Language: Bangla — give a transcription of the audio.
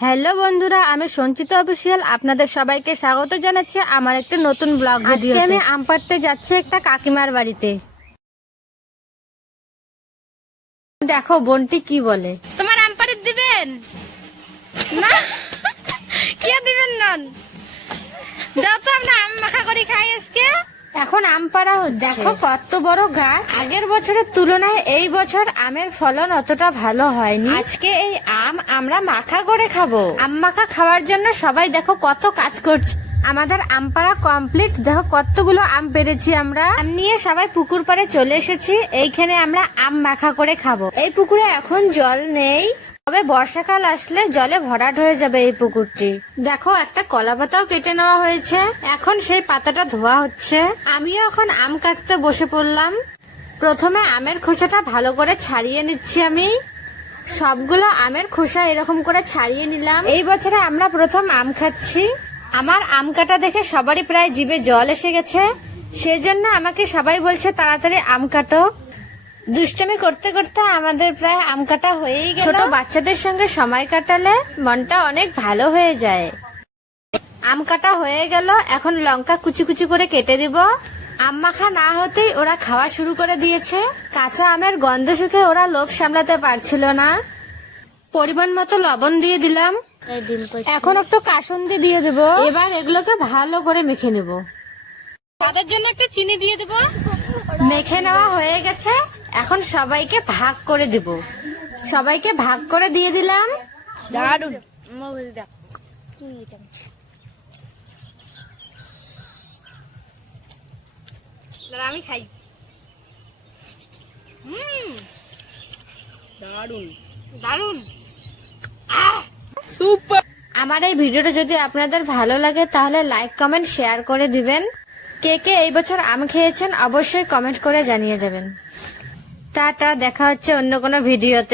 হ্যালো বন্ধুরা, আমি সঞ্চিতা অফিসিয়াল আপনাদের সবাইকে স্বাগত জানাচ্ছি আমার একটা নতুন ব্লগ ভিডিও। আজকে আমি আম পাড়তে যাচ্ছি একটা কাকিমার বাড়িতে। দেখো বোনটি কি বলে। তোমার আম পাড়ে দিবেন না? কে দিবেন না? দাও তো, আমরা আম মাখা করে খাই আজকে। এখন আম পাড়া হচ্ছে। দেখো কত বড় গাছ। আগের বছরের তুলনায় এই বছর আমের ফলন অতটা ভালো হয়নি। আজকে এই আম আমরা মাখা করে খাবো। আম মাখা খাওয়ার জন্য সবাই দেখো কত কাজ করছে। আমাদের আম পাড়া কমপ্লিট। দেখো কতগুলো আম পেরেছি আমরা। আম নিয়ে সবাই পুকুর পাড়ে চলে এসেছি। এইখানে আমরা আম মাখা করে খাবো। এই পুকুরে এখন জল নেই, তবে বর্ষাকাল আসলে জলে ভরাট হয়ে যাবে এই পুকুরটি। দেখো একটা কলা পাতাও কেটে নেওয়া হয়েছে, এখন সেই পাতাটা ধোয়া হচ্ছে। আমিও এখন আম কাটতে বসে পড়লাম। প্রথমে আমের খোসাটা ভালো করে ছাড়িয়ে নিচ্ছি আমি। সবগুলো আমের খোসা এরকম করে ছাড়িয়ে নিলাম। এই বছরে আমরা প্রথম আম খাচ্ছি। আমার আম কাটা দেখে সবারই প্রায় জিভে জল এসে গেছে, সেজন্য আমাকে সবাই বলছে তাড়াতাড়ি আম কাটো। দুষ্টামি করতে করতে আমাদের প্রায় আম কাটা হয়েই গেল। ছোট বাচ্চাদের সঙ্গে সময় কাটালে মনটা অনেক ভালো হয়ে যায়। আম কাটা হয়ে গেল, এখন লঙ্কা কুচি কুচি করে কেটে দিব। আম মাখা না হতেই ওরা খাওয়া শুরু করে দিয়েছে। কাঁচা আমের গন্ধ শুকে ওরা লোভ সামলাতে পারছিল না। পরিমাণ মতো লবণ দিয়ে দিলাম, এখন একটু কাসুন্দি দিয়ে দেব। এবার এগুলোকে ভালো করে মেখে নেব। তাদের জন্য একটা চিনি দিয়ে দেব। মেখে নেওয়া হয়ে গেছে, এখন সবাইকে ভাগ করে দিব। সবাইকে ভাগ করে দিয়ে দিলাম। আমি খাই। দারুন দারুন। আমার এই ভিডিওটা যদি আপনাদের ভালো লাগে তাহলে লাইক কমেন্ট শেয়ার করে দিবেন। কে কে এই বছর আম খেয়েছেন অবশ্যই কমেন্ট করে জানিয়ে যাবেন। টাটা, দেখা হচ্ছে অন্য কোনো ভিডিওতে।